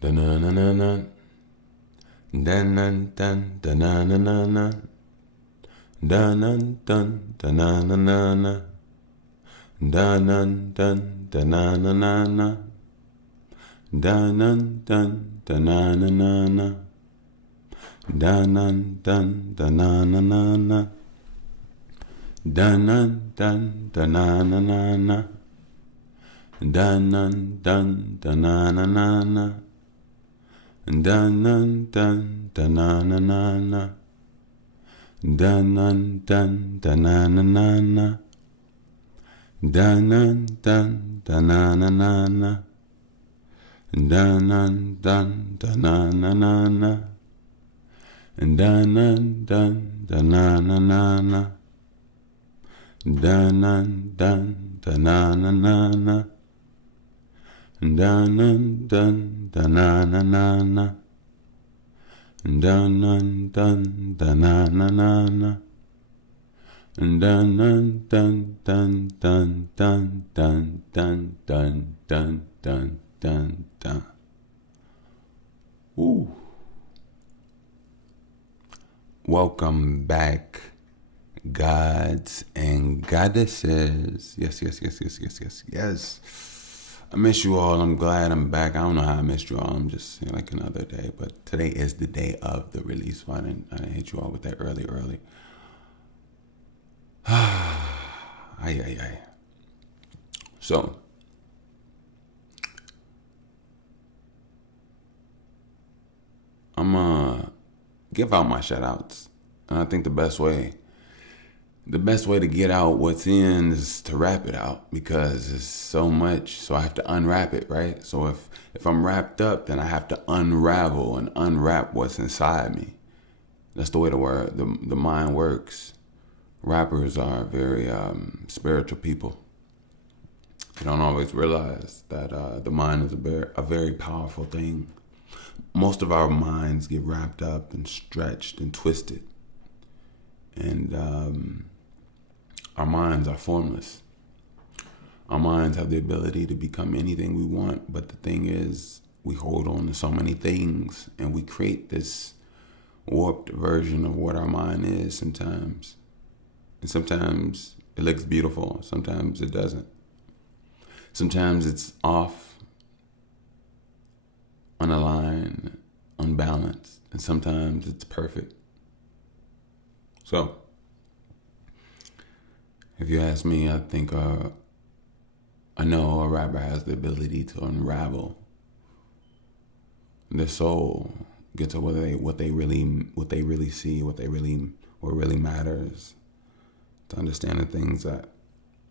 Da-na-na-na-na. Dan-dan-dan, da-na-na-na-na. Dan-dan-dan, da-na-na-na-na. Dan-dan-dan, da-na-na-na-na. Dan-dan-dan, da-na-na-na-na. Dan-dan-dan, da-na-na-na-na. Dan-dan-dan, da-na-na-na-na. Dan-dan-dan, da-na-na-na-na. Dan-dan-dan, da-na-na-na-na. Dan-dan-dan, da-na-na-na-na. Dan-dan-dan, da-na-na-na-na. Dan-dan-dan, da-na-na-na-na. Dan-dan-dan, da-na-na-na-na. Dan-dan-dan, da-na-na-na-na. Dan-dan-dan, da-na-na-na-na. Dan-dan-dan, da-na-na-na-na. Dun-dun-dun-dun-dun-dun-dun-dun-dun-dun-dun. Ooh. Welcome back, gods and goddesses. Yes, yes, yes, yes, yes, yes, yes. I miss you all. I'm glad I'm back. I don't know how I missed you all. I'm just like another day. But today is the day of the release. So I didn't hit you all with that early. Ay. So, I'm give out my shout outs. And I think the best way to get out what's in is to wrap it out, because it's so much, so I have to unwrap it, right? So if I'm wrapped up, then I have to unravel and unwrap what's inside me. That's the way the mind works. Rappers are very spiritual people. They don't always realize that the mind is a very powerful thing. Most of our minds get wrapped up and stretched and twisted. And our minds are formless. Our minds have the ability to become anything we want, but the thing is, we hold on to so many things and we create this warped version of what our mind is sometimes. And sometimes it looks beautiful, sometimes it doesn't. Sometimes it's off, unaligned, unbalanced, and sometimes it's perfect. So, if you ask me, I think I know a rapper has the ability to unravel their soul, get to what they really see, what really matters, to understand the things that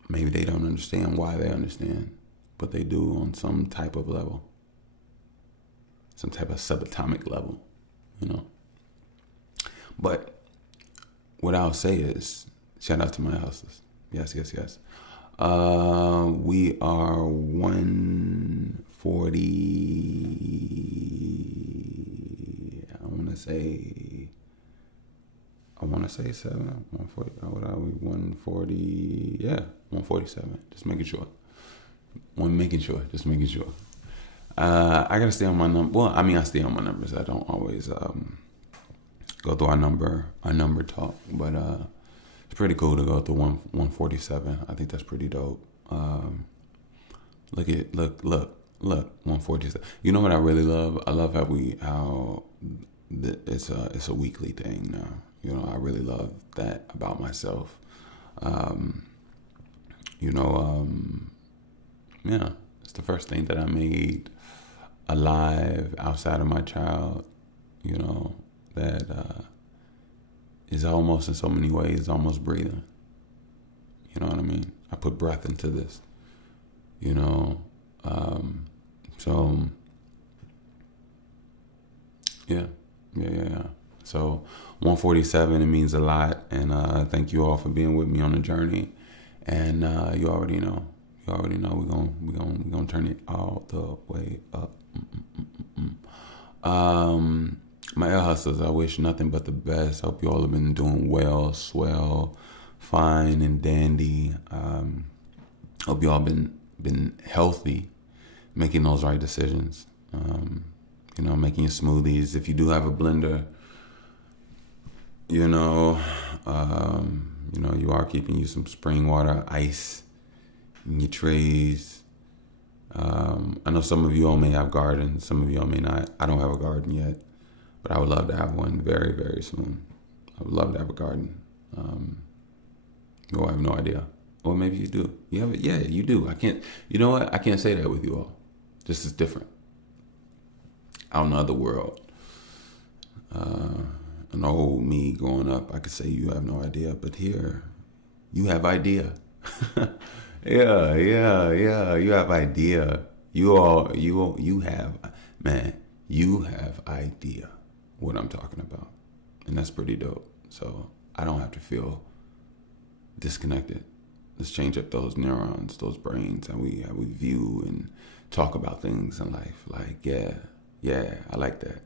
maybe they don't understand why they understand, but they do on some type of level, some type of subatomic level, you know. But what I'll say is, shout out to my hustlers. Yes. We are 140. I want to say 140. What are we? 140. Yeah, 147. Just making sure. Just making sure. I gotta stay on my number. Well, I mean, I stay on my numbers. I don't always go through our number talk, but it's pretty cool to go through 147. I think that's pretty dope. Look, 147. You know what I really love? I love how it's a weekly thing now. You know, I really love that about myself. Yeah, it's the first thing that I made alive outside of my child. You know, that is almost in so many ways almost breathing. You know what I mean? I put breath into this. You know, so yeah. So 147, it means a lot, and thank you all for being with me on the journey. And you already know we're gonna turn it all the way up. My ear hustlers, I wish nothing but the best. Hope you all have been doing well, swell, fine, and dandy. Hope you all been healthy, making those right decisions. Making your smoothies. If you do have a blender, you know, you are keeping you some spring water, ice in your trays. I know some of you all may have gardens, some of you all may not. I don't have a garden yet, but I would love to have one very, very soon. I would love to have a garden. I have no idea. Or maybe you do. You have it? Yeah, you do. I can't, you know what? I can't say that with you all. This is different. Out in the other world. An old me growing up, I could say you have no idea, but here, you have idea. Yeah, you have idea. You have, man, you have idea what I'm talking about. And that's pretty dope. So I don't have to feel disconnected. Let's change up those neurons, those brains, how we view and talk about things in life. Like, yeah, I like that.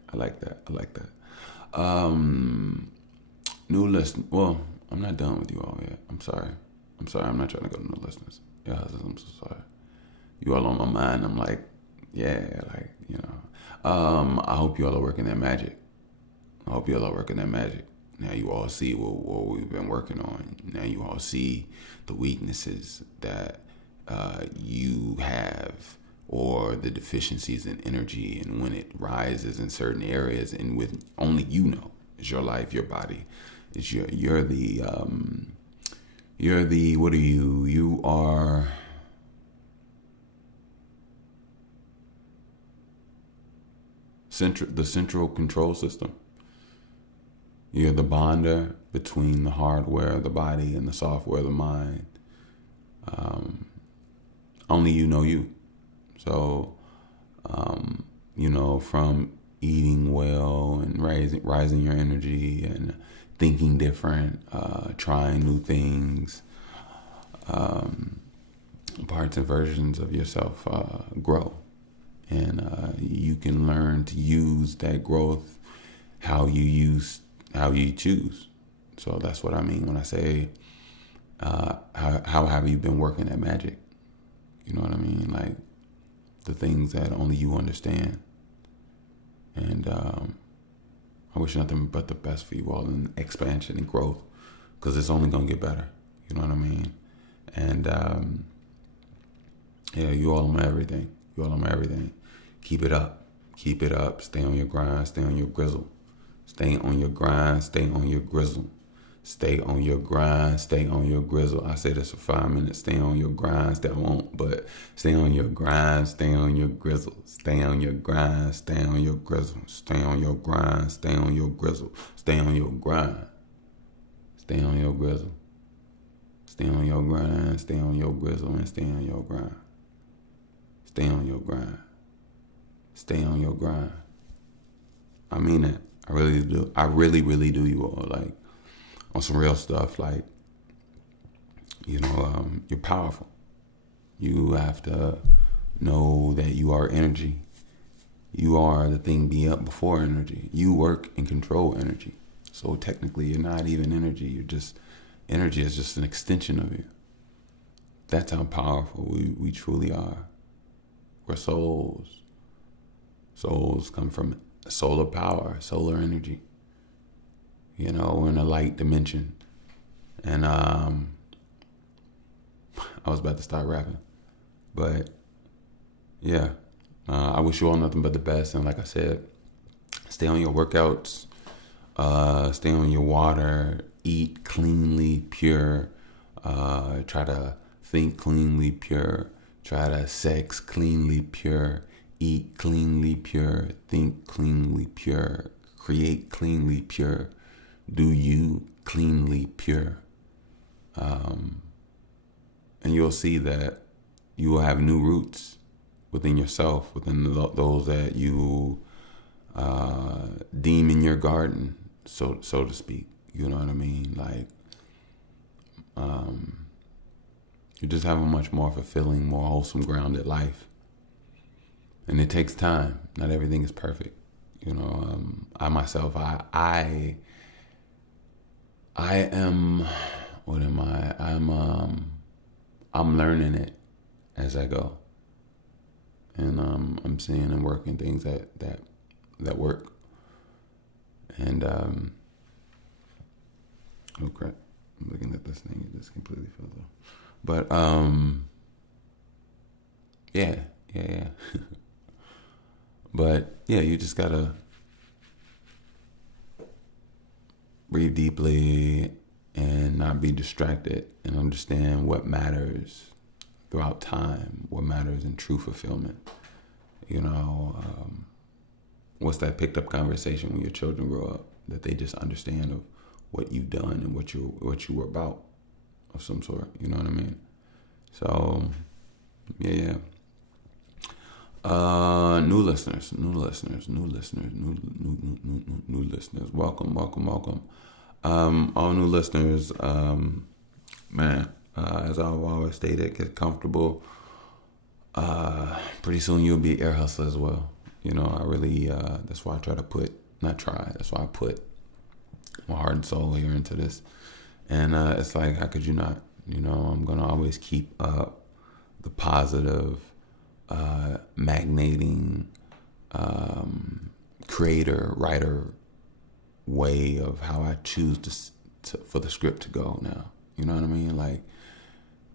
New listen. Well, I'm not done with you all yet. I'm sorry. I'm not trying to go to new listeners. Yeah, I'm so sorry. You all on my mind. I'm like, yeah, I hope you all are working that magic. Now you all see what we've been working on. Now you all see the weaknesses that you have, or the deficiencies in energy, and when it rises in certain areas, and with only you know, it's your life, your body, it's you're the what are you? You are the central control system. You're the bonder between the hardware of the body and the software of the mind. Only you know you. So, from eating well and rising your energy and thinking different, trying new things, parts and versions of yourself grow. And you can learn to use that growth how you choose. So that's what I mean when I say, how have you been working at magic? You know what I mean? Like the things that only you understand. And I wish nothing but the best for you all in expansion and growth, because it's only going to get better. You know what I mean? And you all on my everything. Keep it up. Stay on your grind. Stay on your grizzle. Stay on your grind. Stay on your grizzle. Stay on your grind. Stay on your grizzle. I say this for 5 minutes. Stay on your grind. I won't, but stay on your grind. Stay on your grizzle. Stay on your grind. Stay on your grizzle. Stay on your grind. Stay on your grizzle. Stay on your grind. Stay on your grizzle. Stay on your grind. Stay on your grizzle, and stay on your grind. Stay on your grind. Stay on your grind. I mean it. I really do. I really, really do, you all. Like, on some real stuff, like, you're powerful. You have to know that you are energy. You are the thing before energy. You work and control energy. So technically, you're not even energy. Energy is just an extension of you. That's how powerful we truly are. We're souls. Souls come from solar power, solar energy. We're in a light dimension. And I was about to start rapping. But yeah, I wish you all nothing but the best. And like I said, stay on your workouts, stay on your water, eat cleanly, pure, try to think cleanly, pure, try to sex cleanly, pure, eat cleanly, pure, think cleanly, pure, create cleanly, pure, do you cleanly, pure. And you'll see that you will have new roots within yourself, within those that you deem in your garden, so to speak. You know what I mean? Like, you just have a much more fulfilling, more wholesome, grounded life. And it takes time. Not everything is perfect. I myself, I am, what am I? I'm learning it as I go, and I'm seeing and working things that work, and oh crap, I'm looking at this thing, it just completely fell off. But yeah, yeah. But yeah, you just gotta breathe deeply and not be distracted and understand what matters throughout time, what matters in true fulfillment. What's that picked up conversation when your children grow up that they just understand of what you've done and what you were about of some sort. You know what I mean? So yeah. New listeners. Welcome. All new listeners, man, as I've always stated, get comfortable. Pretty soon you'll be ear hustler as well. I really, that's why I that's why I put my heart and soul here into this. And it's like, how could you not? I'm going to always keep up the positive, magnating, creator, writer way of how I choose for the script to go now. You know what I mean? Like,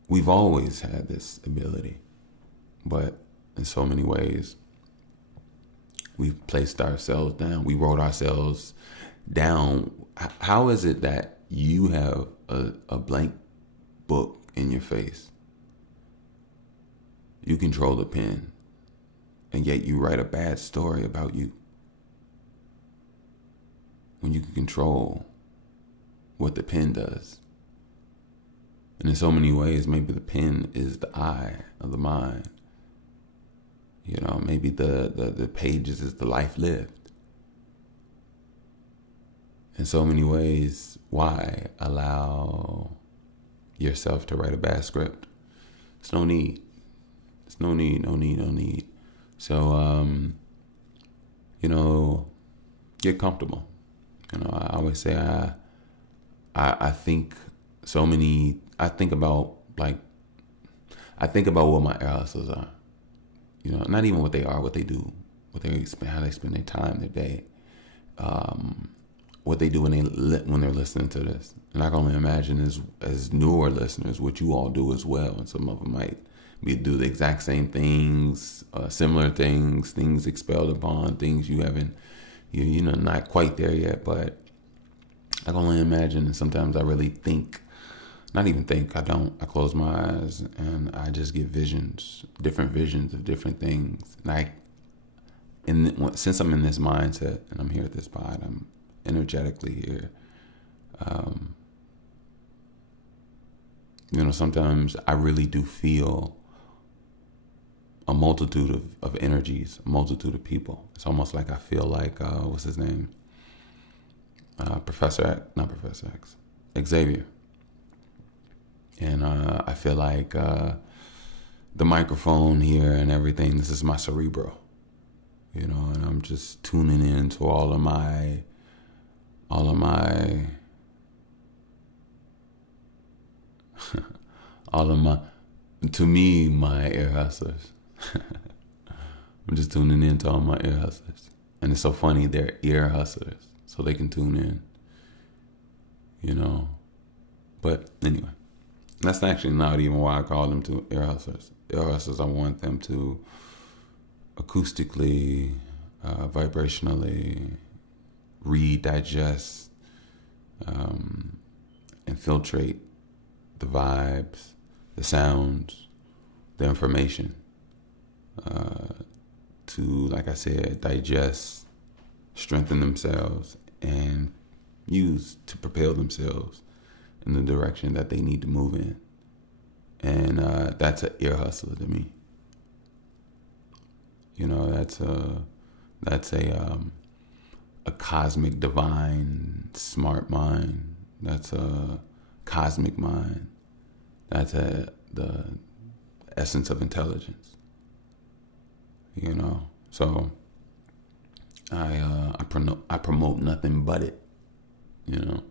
we've always had this ability, but in so many ways, we've placed ourselves down. We wrote ourselves down. How is it that you have a blank book in your face? You control the pen, and yet you write a bad story about you. When you can control what the pen does. And in so many ways, maybe the pen is the eye of the mind. Maybe the pages is the life lived. In so many ways, why allow yourself to write a bad script? It's no need. It's no need. So, get comfortable. I always say I think about what my ear hustles are. Not even what they are, what they do, how they spend their time, their day, what they do when they're listening to this. And I can only imagine as newer listeners what you all do as well. And some of them might do the exact same things, similar things expelled upon, things you haven't, not quite there yet. But I can only imagine, and sometimes I really not even think, I don't. I close my eyes and I just get different visions of different things. And since I'm in this mindset and I'm here at this pod, I'm energetically here. Sometimes I really do feel a multitude of energies, a multitude of people. It's almost like I feel like, what's his name? Not Professor X, Xavier. And I feel like the microphone here and everything, this is my cerebro, and I'm just tuning in to all of my to me, my ear hustlers. I'm just tuning in to all my ear hustlers. And it's so funny, they're ear hustlers, so they can tune in, But anyway, that's actually not even why I call them to ear hustlers. Ear hustlers, I want them to acoustically, vibrationally read, digest, infiltrate the vibes, the sounds, the information, to, like I said, digest, strengthen themselves, and use to propel themselves in the direction that they need to move in. And that's an ear hustler to me. That's a cosmic, divine, smart mind. That's a cosmic mind. That's the essence of intelligence. So I promote nothing but it, you know,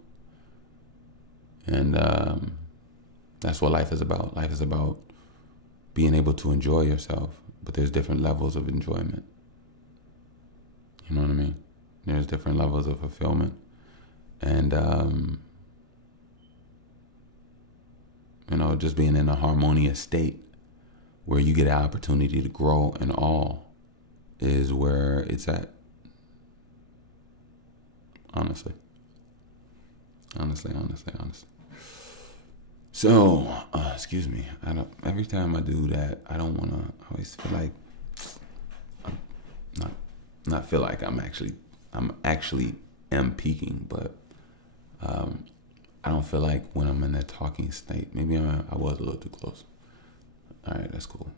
and that's what life is about. Life is about being able to enjoy yourself, but there's different levels of enjoyment. You know what I mean? There's different levels of fulfillment, and just being in a harmonious state where you get an opportunity to grow and all is where it's at. Honestly. So, excuse me. Every time I do that, I don't want to. I always feel like I'm not feel like I'm actually am peaking, but I don't feel like when I'm in that talking state. Maybe I was a little too close. All right, that's cool.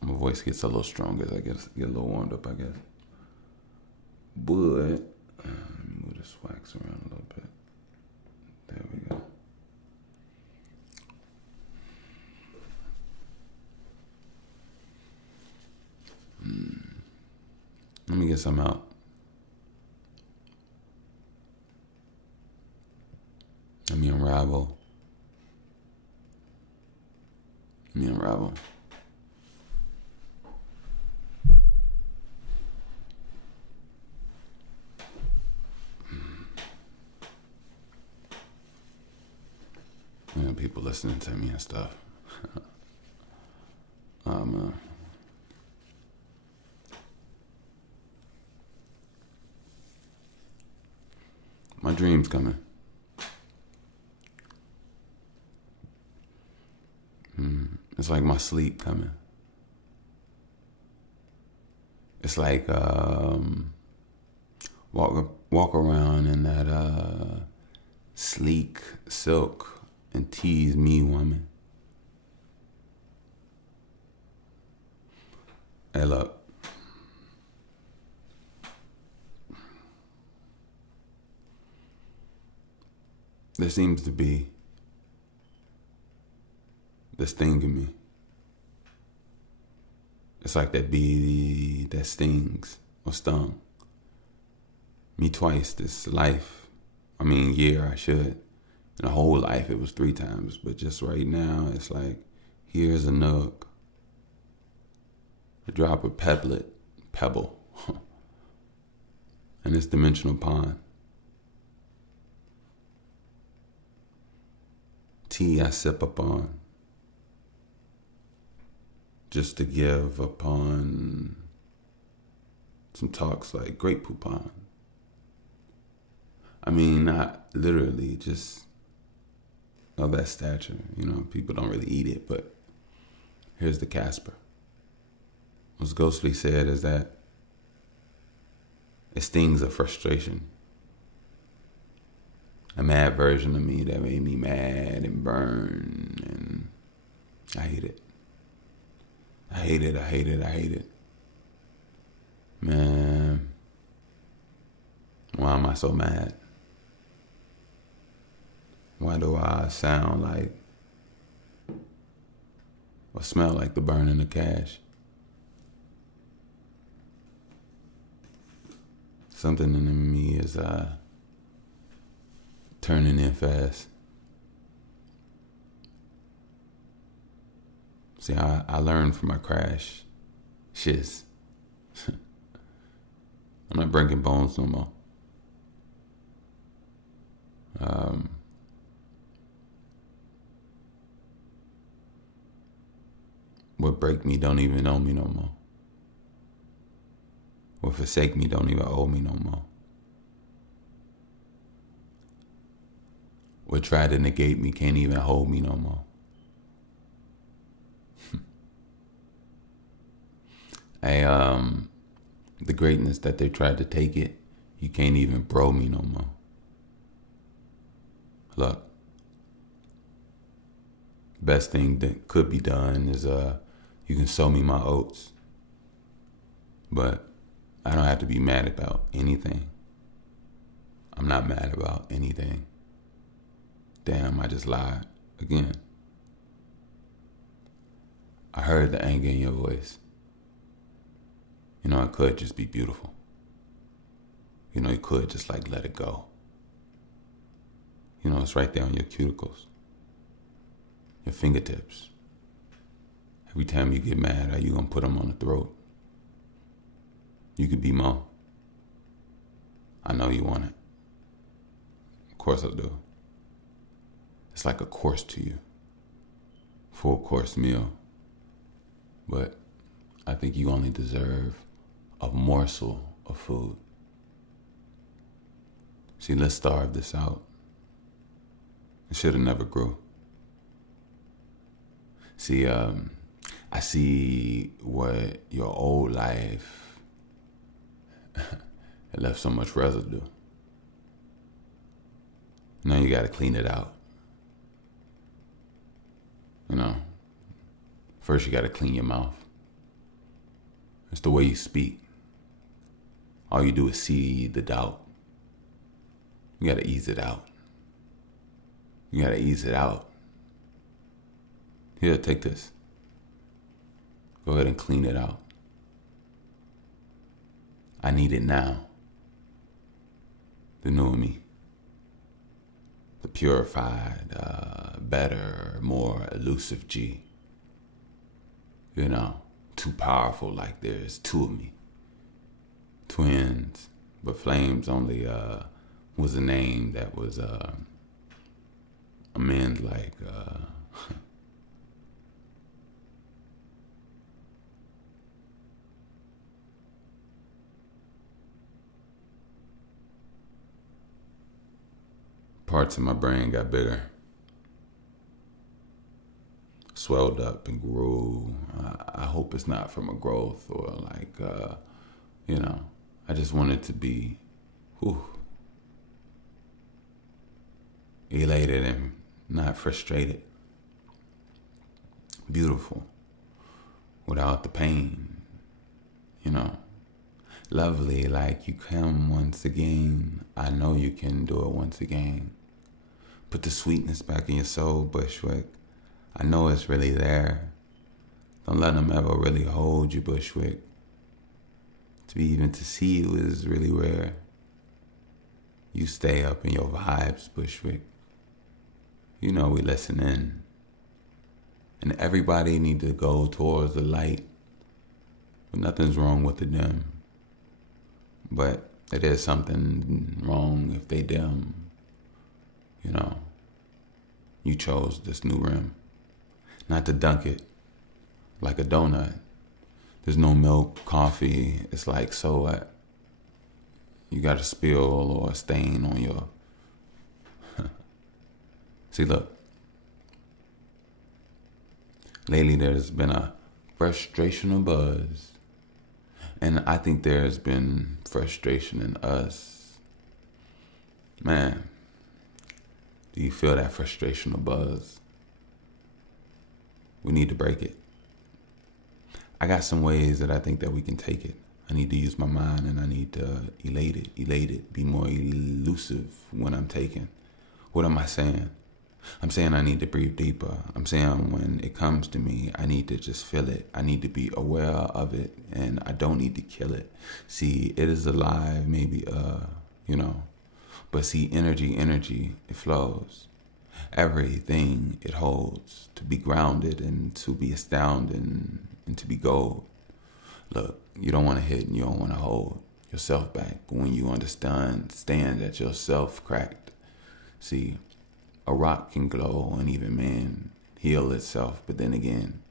My voice gets a little stronger as I get a little warmed up, I guess. But let me move this wax around a little bit. There we go. Let me get some out. Let me unravel. People listening to me and stuff. My dream's coming. It's like my sleep coming. It's like walk around in that sleek silk and tease me, woman. Hey, look. There seems to be this thing in me. It's like that bee that stings or stung me twice this year I should. In a whole life it was 3 times, but just right now it's like, here's a nook, a drop of pebble, in this dimensional pond. Tea I sip upon, just to give upon some talks like great poupon. I mean, not literally, just of that stature. People don't really eat it, but here's the Casper. What's Ghostly said is that it stings of frustration. A mad version of me that made me mad and burn, and I hate it. I hate it. Man, why am I so mad? Why do I sound like or smell like the burning of cash? Something in me is turning in fast. See, I learned from my crash. Shiz. I'm not breaking bones no more. What break me don't even know me no more. What forsake me don't even owe me no more. What tried to negate me can't even hold me no more. The greatness that they tried to take it, you can't even bro me no more. Look, best thing that could be done is you can sow me my oats, but I don't have to be mad about anything. I'm not mad about anything. Damn, I just lied again. I heard the anger in your voice. It could just be beautiful. You could just like let it go. It's right there on your cuticles, your fingertips. Every time you get mad, how you gonna put them on the throat? You could be Mo. I know you want it. Of course I do. It's like a course to you. Full course meal. But I think you only deserve a morsel of food. See, let's starve this out. It should have never grew. See, I see what your old life it left so much residue. Now you gotta clean it out. First you gotta clean your mouth. It's the way you speak. All you do is see the doubt. You gotta ease it out. You gotta ease it out. Here, take this. Go ahead and clean it out. I need it now. The new me. The purified, better, more elusive G. Too powerful, like there's two of me. Twins, but Flames only was a name that was amend like parts of my brain got bigger, swelled up and grew. I hope it's not from a growth or like I just wanted to be elated and not frustrated. Beautiful. Without the pain. Lovely, like you come once again. I know you can do it once again. Put the sweetness back in your soul, Bushwick. I know it's really there. Don't let them ever really hold you, Bushwick. To see you is really rare. You stay up in your vibes, Bushwick. We listen in. And everybody need to go towards the light. But nothing's wrong with the dim. But it is something wrong if they dim. You chose this new rim. Not to dunk it like a donut. There's no milk, coffee. It's like, so what? You got a spill or a stain on your... See, look. Lately, there's been a frustrational buzz. And I think there's been frustration in us. Man, do you feel that frustrational buzz? We need to break it. I got some ways that I think that we can take it. I need to use my mind and I need to elate it, be more elusive when I'm taking. What am I saying? I'm saying I need to breathe deeper. I'm saying when it comes to me, I need to just feel it. I need to be aware of it and I don't need to kill it. See, it is alive, maybe, but see, energy, it flows. Everything it holds to be grounded and to be astounded and to be gold. Look, you don't want to hit and you don't want to hold yourself back. But when you understand that yourself cracked, see, a rock can glow and even man heal itself. But then again,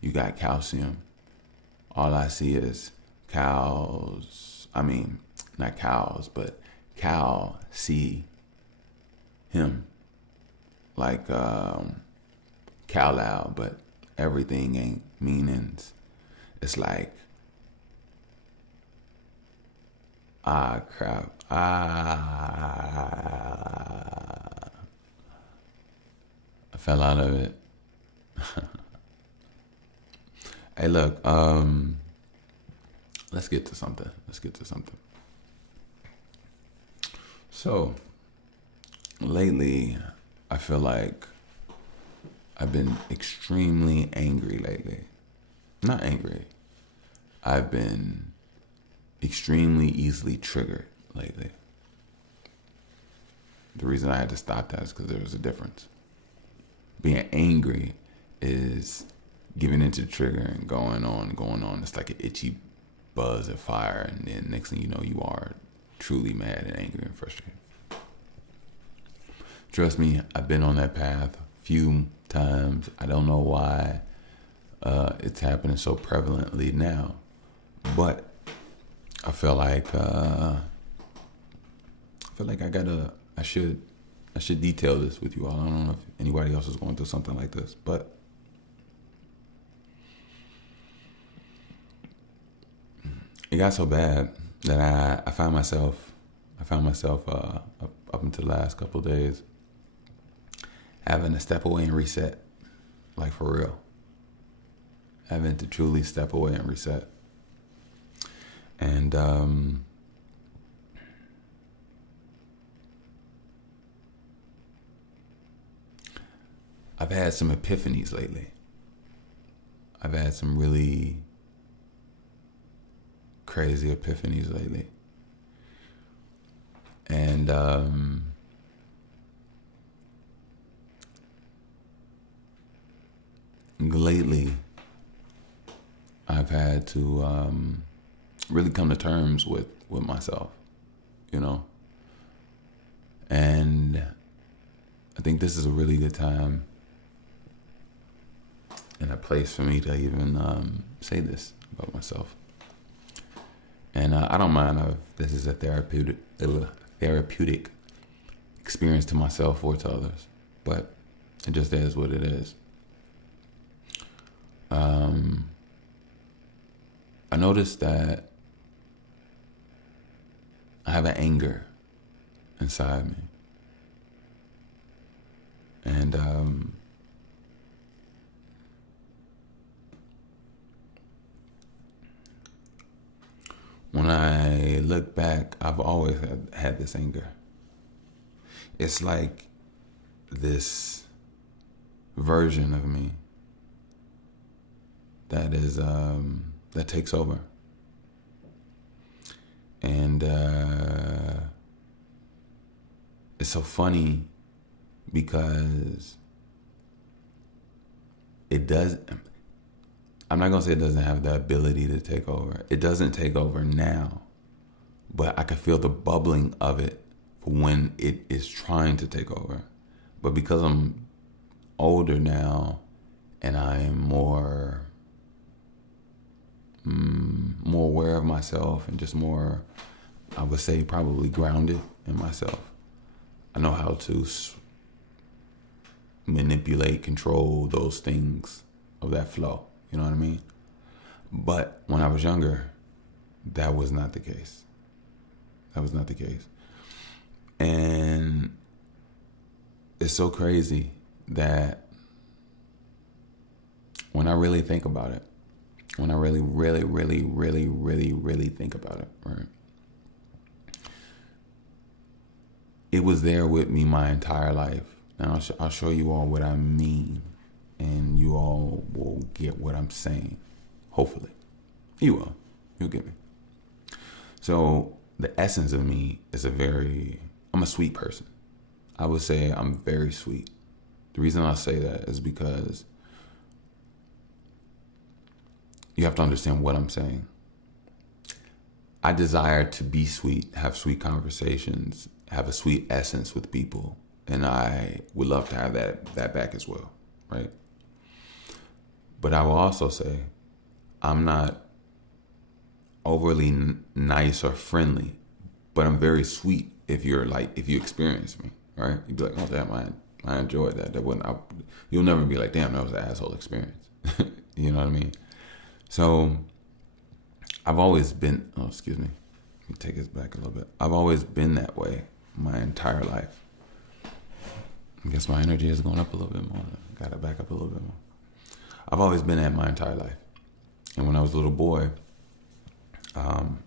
you got calcium. All I see is cows. I mean, not cows, but cow see him. Like cow loud, but everything ain't meanings. It's like, crap. I fell out of it. Hey, look, let's get to something. So, lately, I feel like I've been extremely angry lately. Not angry. I've been extremely easily triggered. lately. The reason I had to stop that is because there was a difference. Being angry is giving into the trigger and going on and going on. It's like an itchy buzz of fire, and then next thing you know, you are truly mad and angry and frustrated. Trust me, I've been on that path a few times. I don't know why it's happening so prevalently now, but I feel like I should detail this with you all. I don't know if anybody else is going through something like this, but it got so bad that I found myself up until the last couple of days having to step away and reset, like for real. Having to truly step away and reset. And I've had some epiphanies lately. I've had some really crazy epiphanies lately. And lately, I've had to really come to terms with myself, you know? And I think this is a really good time and a place for me to even say this about myself. And I don't mind if this is a therapeutic experience to myself or to others, but it just is what it is. I noticed that I have an anger inside me. And when I look back, I've always had this anger. It's like this version of me that is that takes over. And it's so funny because it does. I'm not gonna say it doesn't have the ability to take over. It doesn't take over now, but I can feel the bubbling of it when it is trying to take over. But because I'm older now and I am more aware of myself and just more, I would say, probably grounded in myself, I know how to manipulate, control those things of that flow. You know what I mean? But when I was younger, that was not the case. That was not the case. And it's so crazy that when I really think about it, when I really think about it, right? It was there with me my entire life. Now I'll show you all what I mean, and you all will get what I'm saying. Hopefully. You will. You'll get me. So the essence of me is I'm a sweet person. I would say I'm very sweet. The reason I say that is because you have to understand what I'm saying. I desire to be sweet, have sweet conversations, have a sweet essence with people, and I would love to have that back as well, right? But I will also say I'm not overly nice or friendly, but I'm very sweet if you experience me, right? You'd be like, oh damn, I enjoyed that. You'll never be like, damn, that was an asshole experience. You know what I mean? So I've always been, excuse me. Let me take this back a little bit. I've always been that way my entire life. I guess my energy is going up a little bit more. Got to back up a little bit more. I've always been that my entire life. And when I was a little boy,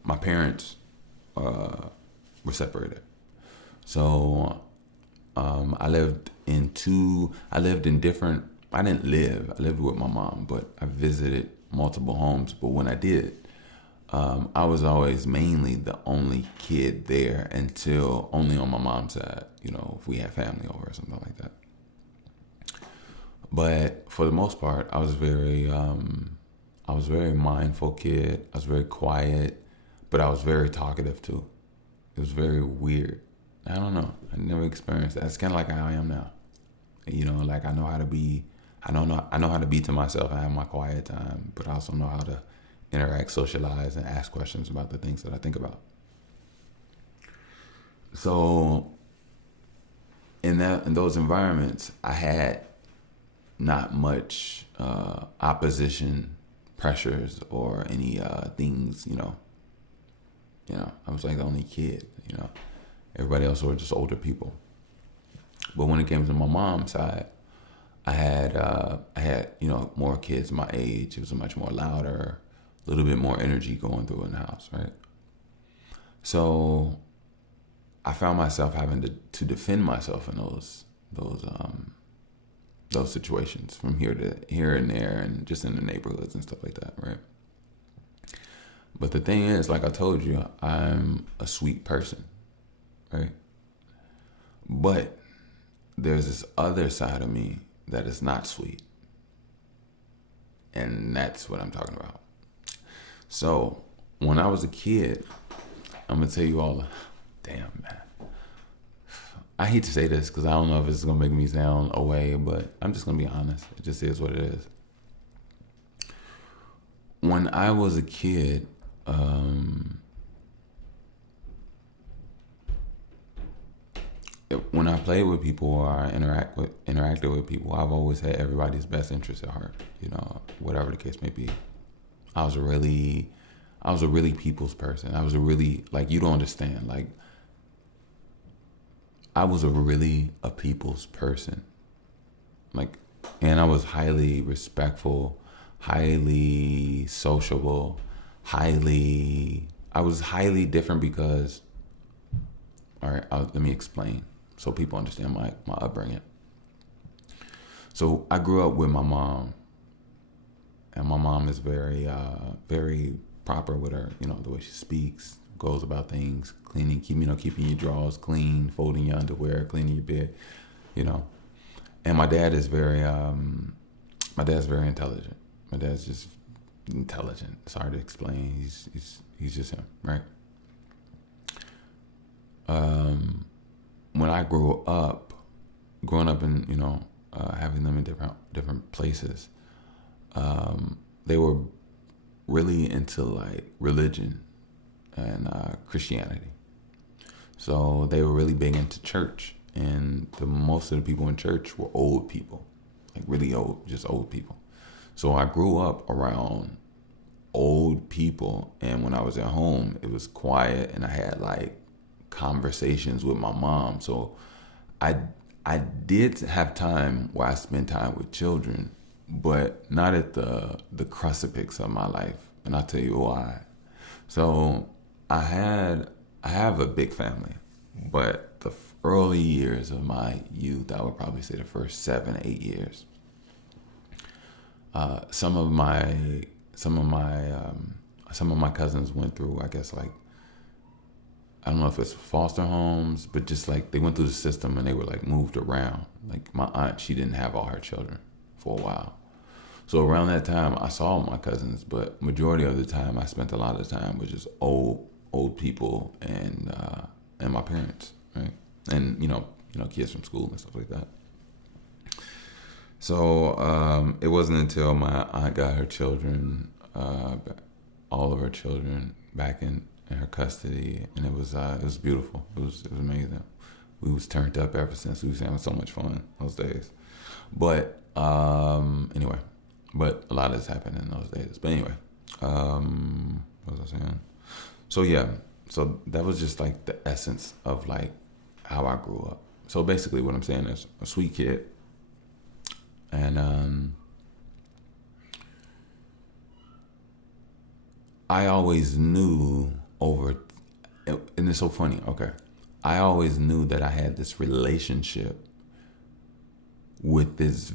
my parents were separated. So I lived in different, I lived with my mom, but I visited multiple homes. But when I did, I was always mainly the only kid there until only on my mom's side, if we had family over or something like that. But for the most part, I was very mindful kid. I was very quiet, but I was very talkative too. It was very weird. I don't know. I never experienced that. It's kind of like how I am now. Like I know how to be. I know how to be to myself. I have my quiet time, but I also know how to interact, socialize, and ask questions about the things that I think about. So in those environments, I had not much opposition, pressures, or any things. I was like the only kid. Everybody else were just older people. But when it came to my mom's side, I had more kids my age. It was much more louder, a little bit more energy going through in the house, right? So I found myself having to defend myself in those situations from here and there, and just in the neighborhoods and stuff like that, right? But the thing is, like I told you, I'm a sweet person, right? But there's this other side of me that is not sweet. And that's what I'm talking about. So when I was a kid, I'm going to tell you all, damn, man. I hate to say this because I don't know if it's going to make me sound away, but I'm just going to be honest. It just is what it is. When I was a kid, when I played with people or I interacted with people, I've always had everybody's best interest at heart. Whatever the case may be. I was a really people's person. I was a really, like, you don't understand. Like, I was a people's person. Like, and I was highly respectful, highly sociable, I was highly different because, all right, let me explain so people understand my upbringing. So I grew up with my mom, and my mom is very, very proper with her, the way she speaks, goes about things, cleaning, keeping your drawers clean, folding your underwear, cleaning your bed, And my dad is very intelligent. My dad's just intelligent. It's hard to explain. He's just him, right? When I growing up in having them in different places, they were really into like religion and Christianity. So they were really big into church, and most of the people in church were old people, like really old, just old people. So I grew up around old people, and when I was at home, it was quiet, and I had like conversations with my mom. So I did have time where I spent time with children, but not at the crucifix of my life, and I'll tell you why. So I have a big family, but the early years of my youth, I would probably say the first 7-8 years, some of my cousins went through, I guess, like, I don't know if it's foster homes, but just like they went through the system and they were like moved around. Like my aunt, she didn't have all her children for a while. So around that time, I saw my cousins, but majority of the time, I spent a lot of time with just old people and my parents, right? And kids from school and stuff like that. So it wasn't until my aunt got her children, all of her children, back in her custody, and it was beautiful. It was amazing. We was turned up ever since. We was having so much fun those days. But anyway, but a lot has happened in those days. But anyway, what was I saying? So yeah, so that was just like the essence of like how I grew up. So basically, what I'm saying is a sweet kid, and I always knew and it's so funny. Okay, I always knew that I had this relationship with this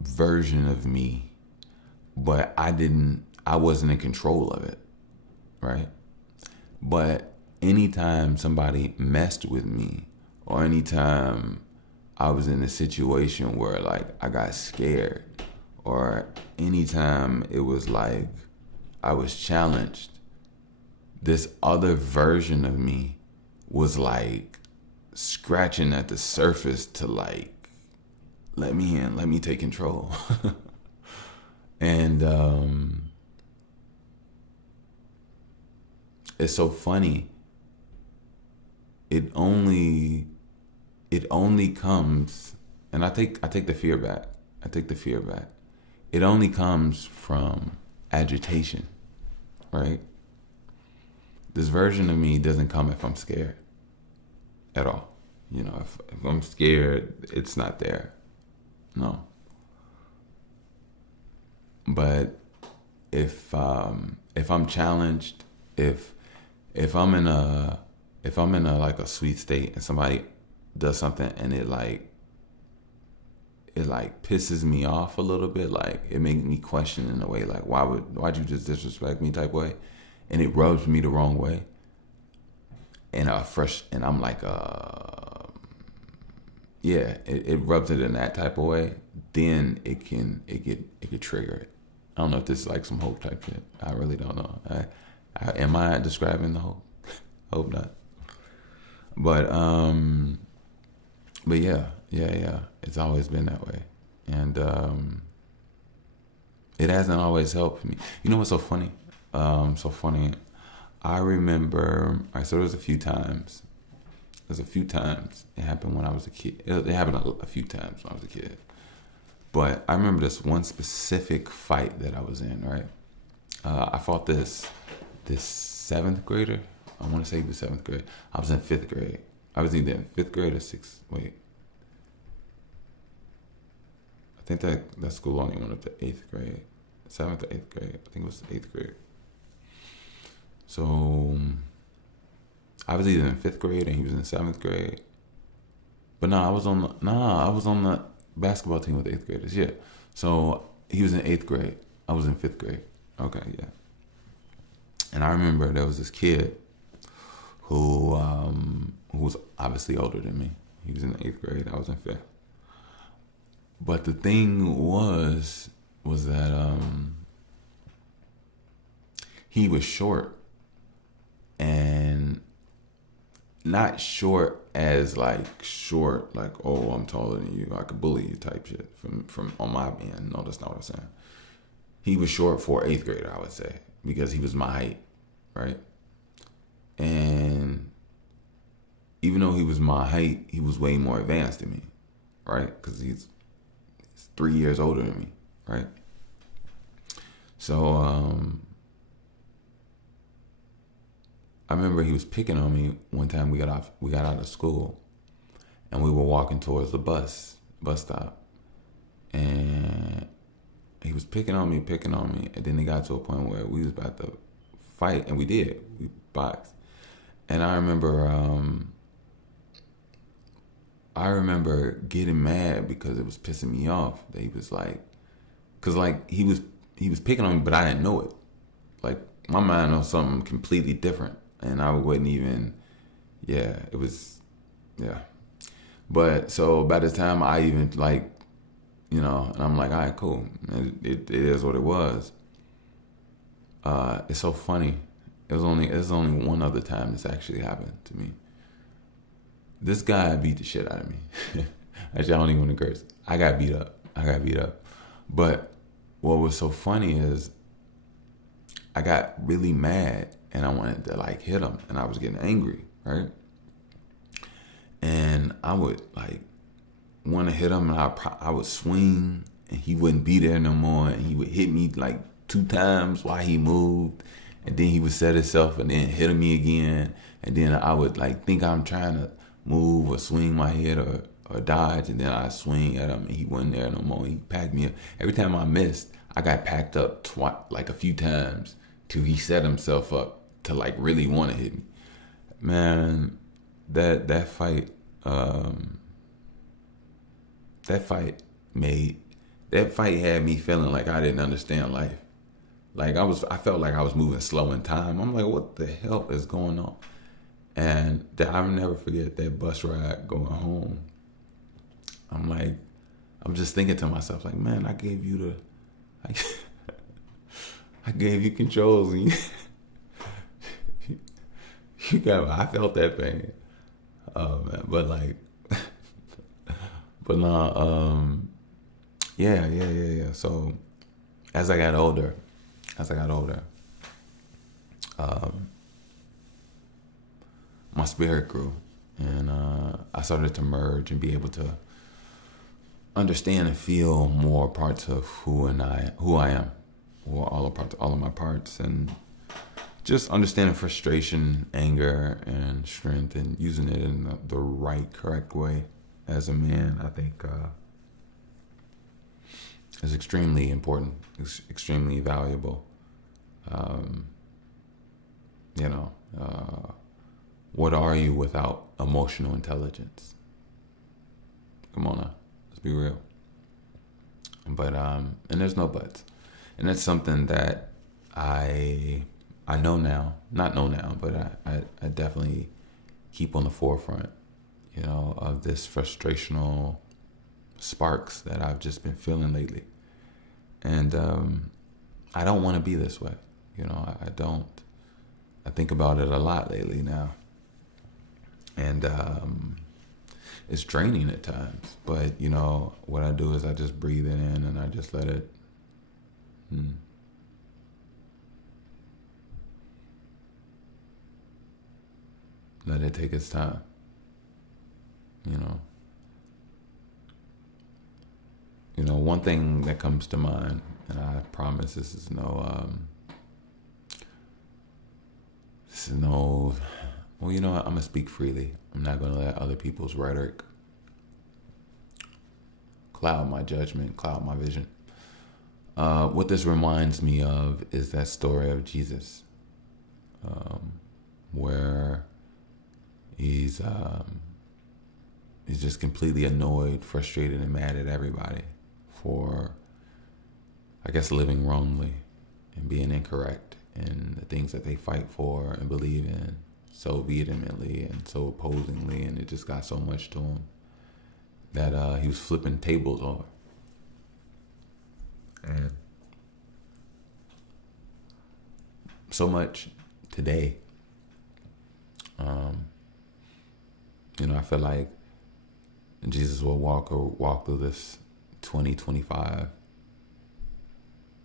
version of me, but I wasn't in control of it, right? But anytime somebody messed with me, or anytime I was in a situation where like I got scared, or anytime it was like I was challenged, this other version of me was like scratching at the surface to like, let me in, let me take control. And it's so funny. It only comes, and I take the fear back. I take the fear back. It only comes from agitation, right? This version of me doesn't come if I'm scared at all. You know, if I'm scared, it's not there. No. But if I'm challenged, if I'm in a like a sweet state and somebody does something and it like pisses me off a little bit, like it makes me question in a way, like why'd you just disrespect me type way, and it rubs me the wrong way, and I'm like yeah, it rubs it in that type of way, then it could trigger it. I don't know if this is like some hope type shit. I really don't know. Am I describing the hope? Hope not. But yeah. It's always been that way, and it hasn't always helped me. You know what's so funny? I remember. So there was a few times. It happened when I was a kid. It happened a few times when I was a kid. But I remember this one specific fight that I was in, right? I fought this seventh grader. I want to say he was seventh grade. I was in fifth grade. I was either in fifth grade or sixth. Wait. I think that school only went up to eighth grade. Seventh or eighth grade. I think it was eighth grade. So I was either in fifth grade and he was in seventh grade. But I was on the basketball team with eighth graders. Yeah. So he was in eighth grade. I was in fifth grade. Okay, yeah. And I remember there was this kid who was obviously older than me. He was in eighth grade. I was in fifth. But the thing was that he was short, and not short as like short, like, oh, I'm taller than you, I could bully you type shit from on my end. No, that's not what I'm saying. He was short for eighth grader, I would say, because he was my height, right? And even though he was my height, he was way more advanced than me, right? Because he's 3 years older than me, right? So I remember he was picking on me one time. We got out of school, and we were walking towards the bus stop, and he was picking on me, and then it got to a point where we was about to fight, and we boxed. And I remember getting mad because it was pissing me off that he was like, cause like he was picking on me, but I didn't know it. Like my mind on something completely different, and I wouldn't even. Yeah, it was. Yeah, but so by the time I even like, you know, and I'm like, all right, cool. It is what it was. It's so funny. There's only one other time this actually happened to me. This guy beat the shit out of me. Actually, I don't even want to curse. I got beat up. But what was so funny is I got really mad and I wanted to like hit him, and I was getting angry, right? And I would like want to hit him, and I would swing, and he wouldn't be there no more, and he would hit me like 2 times while he moved, and then he would set himself and then hit me again, and then I would like think I'm trying to move or swing my head or dodge, and then I swing at him and he wasn't there no more. He packed me up. Every time I missed, I got packed up like a few times till he set himself up to like really want to hit me. Man, that fight made that fight had me feeling like I didn't understand life. Like I felt like I was moving slow in time. I'm like, what the hell is going on? And I'll never forget that bus ride going home. I'm like, I'm just thinking to myself, like, man, I gave you I, I gave you controls, and you got. I felt that pain, man. But like, but nah, yeah. So as I got older, um, my spirit grew, and I started to merge and be able to understand and feel more parts of who I am, or all of my parts, and just understanding frustration, anger, and strength, and using it in the right, correct way as a man. I think is extremely important. It's extremely valuable. Um, you know, what are you without emotional intelligence? Come on now, let's be real. But and there's no buts, and that's something that I know now, not know now, but I definitely keep on the forefront, of this frustrational sparks that I've just been feeling lately, and I don't want to be this way. I don't. I think about it a lot lately now, and it's draining at times. But what I do is I just breathe it in and I just let it. Let it take its time. One thing that comes to mind, and I promise this is no. Well, what? I'm gonna speak freely. I'm not gonna let other people's rhetoric cloud my judgment, cloud my vision. What this reminds me of is that story of Jesus, where he's just completely annoyed, frustrated, and mad at everybody for, I guess, living wrongly and being incorrect in the things that they fight for and believe in so vehemently and so opposingly, and it just got so much to him that he was flipping tables over. And so much today, I feel like Jesus will walk through this 2025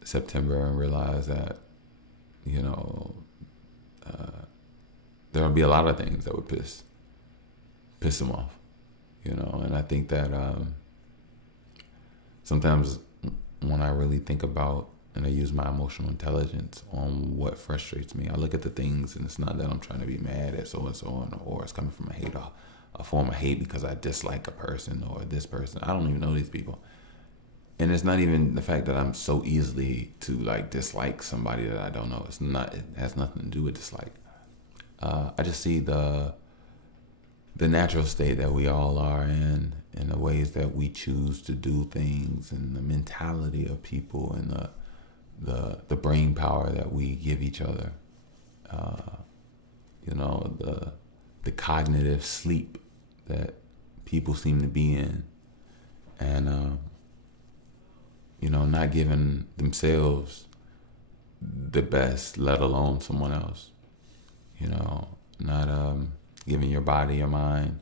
September and realize that, there'll be a lot of things that would piss him off, and I think that sometimes when I really think about and I use my emotional intelligence on what frustrates me, I look at the things, and it's not that I'm trying to be mad at so and so, or it's coming from a form of hate because I dislike a person or this person. I don't even know these people. And it's not even the fact that I'm so easily to dislike somebody that I don't know. It has nothing to do with dislike. I just see the natural state that we all are in, and the ways that we choose to do things, and the mentality of people, and the brain power that we give each other. The cognitive sleep that people seem to be in, and not giving themselves the best, let alone someone else. Not giving your body, your mind,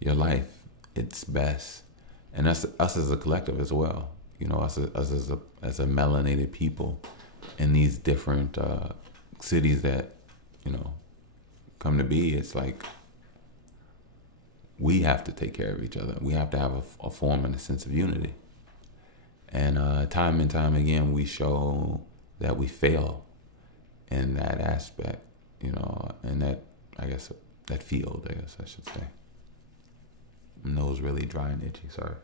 your life its best, and us as a collective as well. Us as a melanated people in these different cities that come to be. It's like we have to take care of each other. We have to have a form and a sense of unity. And time and time again, we show that we fail in that aspect, in that, that field, I should say. My nose really dry and itchy, sorry.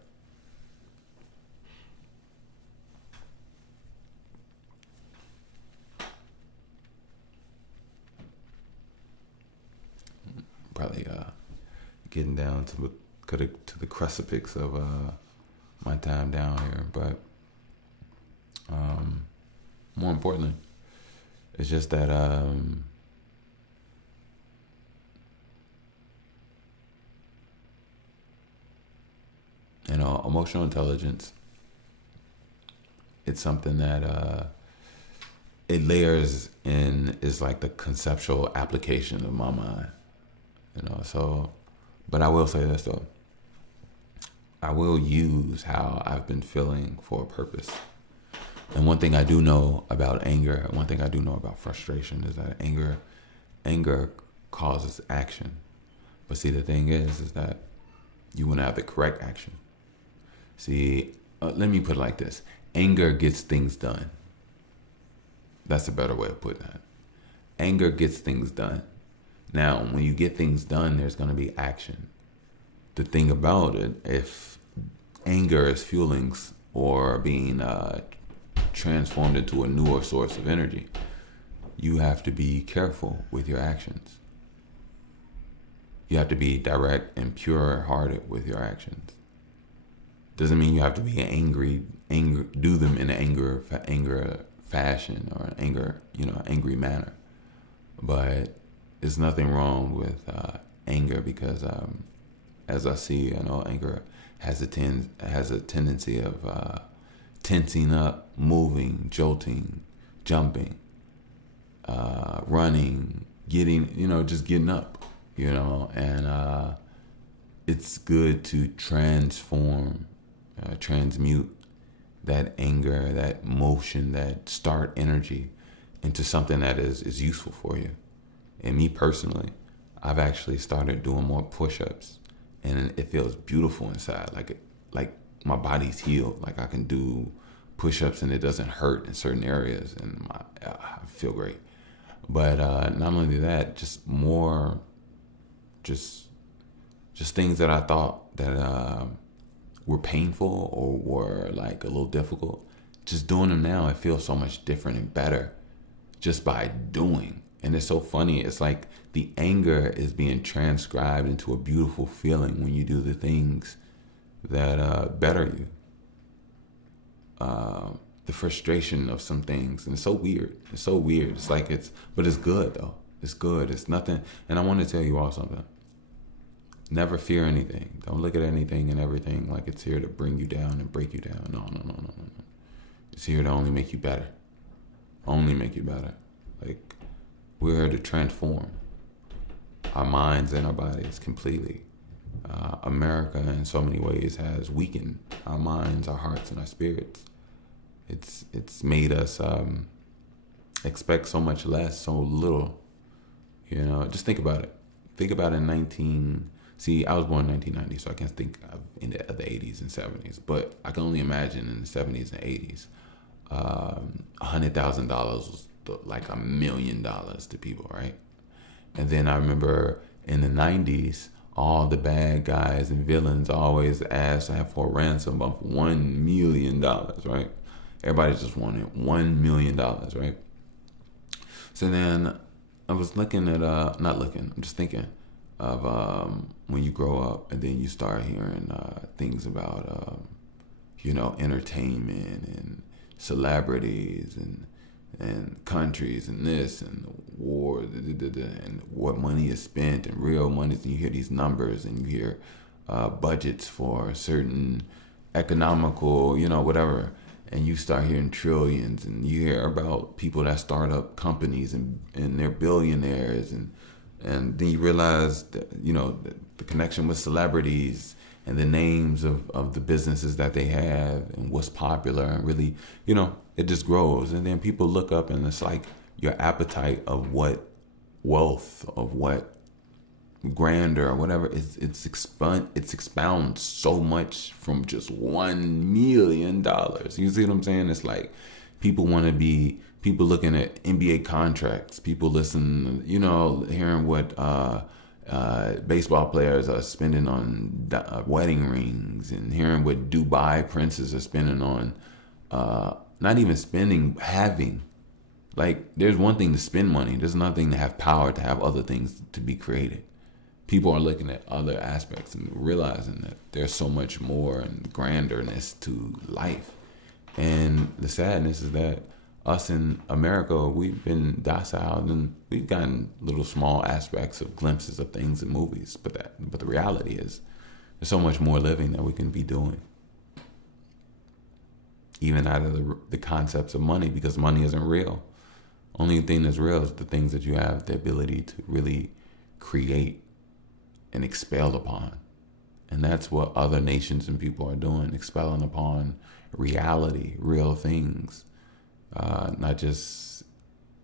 Probably getting down to the crucifix of my time down here, but More importantly, it's just that emotional intelligence. It's something that it layers in is like the conceptual application of my mind. So, but I will say this though. I will use how I've been feeling for a purpose. And one thing I do know about anger, one thing I do know about frustration is that anger causes action. But see, the thing is that you want to have the correct action. See, let me put it like this. Anger gets things done. That's a better way of putting that. Anger gets things done. Now, when you get things done, there's going to be action. The thing about it, if anger is feelings or being transformed into a newer source of energy, you have to be careful with your actions. You have to be direct and pure-hearted with your actions. Doesn't mean you have to be angry. Do them in an anger fashion or an angry manner. But there's nothing wrong with anger because, as I see, anger has a tendency of tensing up, moving, jolting, jumping, running, just getting up, and it's good to transmute that anger, that motion, that start energy into something that is useful for you. And me personally, I've actually started doing more push-ups, and it feels beautiful inside. Like my body's healed. Like I can do push-ups and it doesn't hurt in certain areas, and I feel great. But not only that, just more, just things that I thought that were painful or were like a little difficult. Just doing them now, it feels so much different and better just by doing. And it's so funny. It's like the anger is being transcribed into a beautiful feeling when you do the things that better you. The frustration of some things, and it's so weird. But it's good though. It's good. It's nothing. And I want to tell you all something. Never fear anything. Don't look at anything and everything like it's here to bring you down and break you down. No. It's here to only make you better. Only make you better. Like, we're here to transform our minds and our bodies completely. America, in so many ways, has weakened our minds, our hearts, and our spirits. It's made us expect so much less, so little. Just think about it. Think about it. I was born in 1990, so I can't think of in the 80s and 70s. But I can only imagine in the 70s and 80s, $100,000 was like $1 million to people, right? And then I remember in the 90s, all the bad guys and villains always asked for a ransom of $1 million, right? Everybody just wanted $1 million, right? So then I was looking at, I'm just thinking of when you grow up and then you start hearing things about, entertainment and celebrities and countries and this and war and what money is spent and real money. And you hear these numbers and you hear budgets for certain economical, whatever. And you start hearing trillions, and you hear about people that start up companies and they're billionaires, and then you realize that, the connection with celebrities and the names of the businesses that they have and what's popular, and really, it just grows. And then people look up and it's like your appetite of what wealth, of what grandeur or whatever, it's expounds so much from just $1 million. You see what I'm saying? It's like people looking at NBA contracts, people listen, hearing what baseball players are spending on wedding rings, and hearing what Dubai princes are spending on not even spending, having. Like, there's one thing to spend money, there's another thing to have power, to have other things to be created. People are looking at other aspects and realizing that there's so much more and granderness to life. And the sadness is that us in America, we've been docile and we've gotten little small aspects of glimpses of things in movies. But the reality is, there's so much more living that we can be doing, even out of the concepts of money, because money isn't real. Only thing that's real is the things that you have the ability to really create and expel upon. And that's what other nations and people are doing, expelling upon reality, real things, not just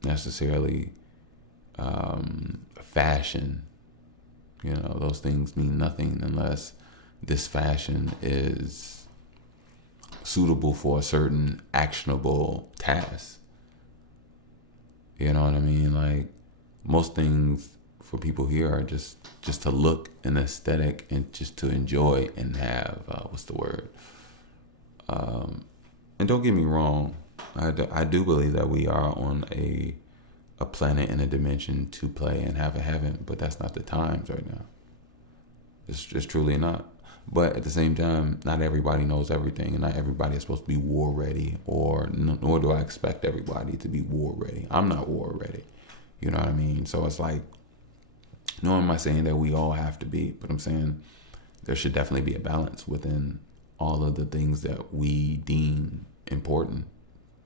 necessarily fashion. You know, those things mean nothing unless this fashion is suitable for a certain actionable task. You know what I mean? Like, most things for people here are just to look and aesthetic and just to enjoy and have, what's the word? And don't get me wrong, I do believe that we are on a planet and a dimension to play and have a heaven, but that's not the times right now. It's just truly not. But at the same time, not everybody knows everything, and not everybody is supposed to be war ready, nor do I expect everybody to be war ready. I'm not war ready. You know what I mean? So it's like, nor am I saying that we all have to be, but I'm saying there should definitely be a balance within all of the things that we deem important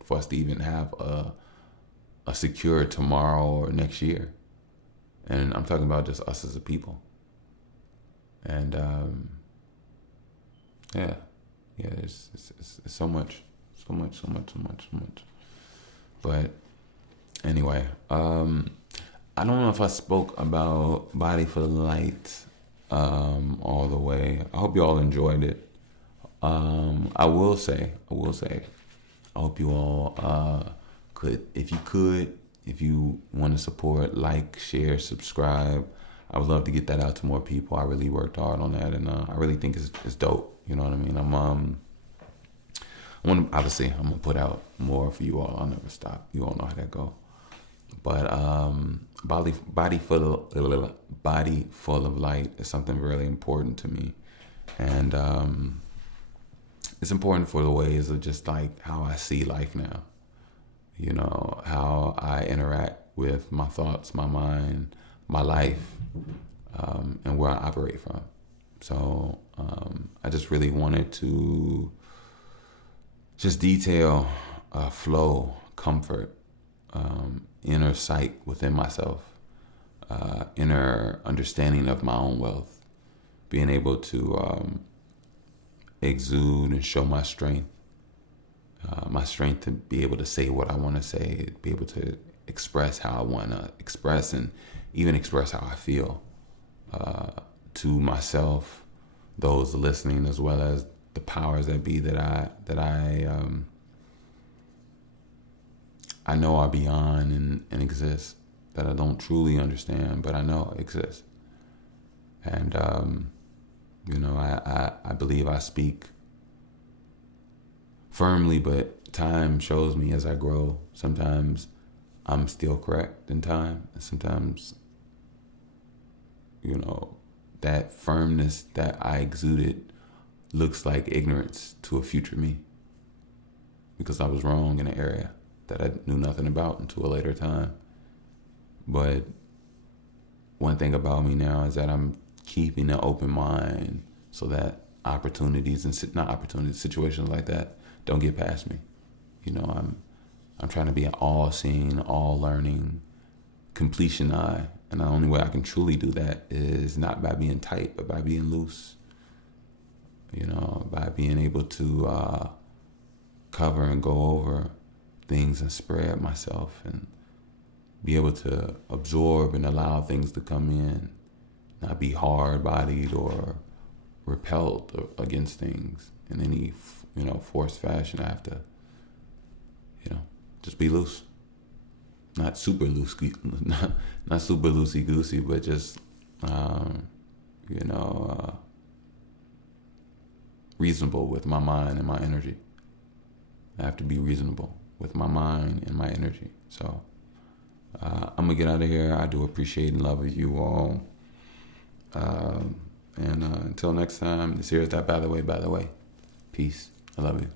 for us to even have a secure tomorrow or next year. And I'm talking about just us as a people. And it's so much. But anyway, I don't know if I spoke about Body for the Light all the way. I hope you all enjoyed it. I will say, I hope you all if you want to support, like, share, subscribe. I would love to get that out to more people. I really worked hard on that, and I really think it's dope. You know what I mean? I'm gonna put out more for you all. I'll never stop. You all know how that go. But body full of light is something really important to me, and it's important for the ways of just like how I see life now. You know, how I interact with my thoughts, my mind, my life, and where I operate from. So I just really wanted to just detail flow, comfort, inner sight within myself, inner understanding of my own wealth, being able to exude and show my strength to be able to say what I want to say, be able to express how I want to express, and even express how I feel to myself, those listening, as well as the powers that be that I know are beyond and exist, that I don't truly understand, but I know exist. And I believe I speak firmly, but time shows me as I grow. Sometimes I'm still correct in time, and sometimes, that firmness that I exuded looks like ignorance to a future me, because I was wrong in an area that I knew nothing about until a later time. But one thing about me now is that I'm keeping an open mind so that situations like that don't get past me. I'm trying to be an all-seeing, all-learning, completion eye. And the only way I can truly do that is not by being tight, but by being loose. By being able to cover and go over things and spread myself and be able to absorb and allow things to come in, not be hard-bodied or repelled against things in any, forced fashion. I have to, just be loose. Not super not super loosey-goosey, but just, reasonable with my mind and my energy. I have to be reasonable with my mind and my energy. So I'm going to get out of here. I do appreciate and love you all. And until next time, this here is that By the Way. Peace. I love you.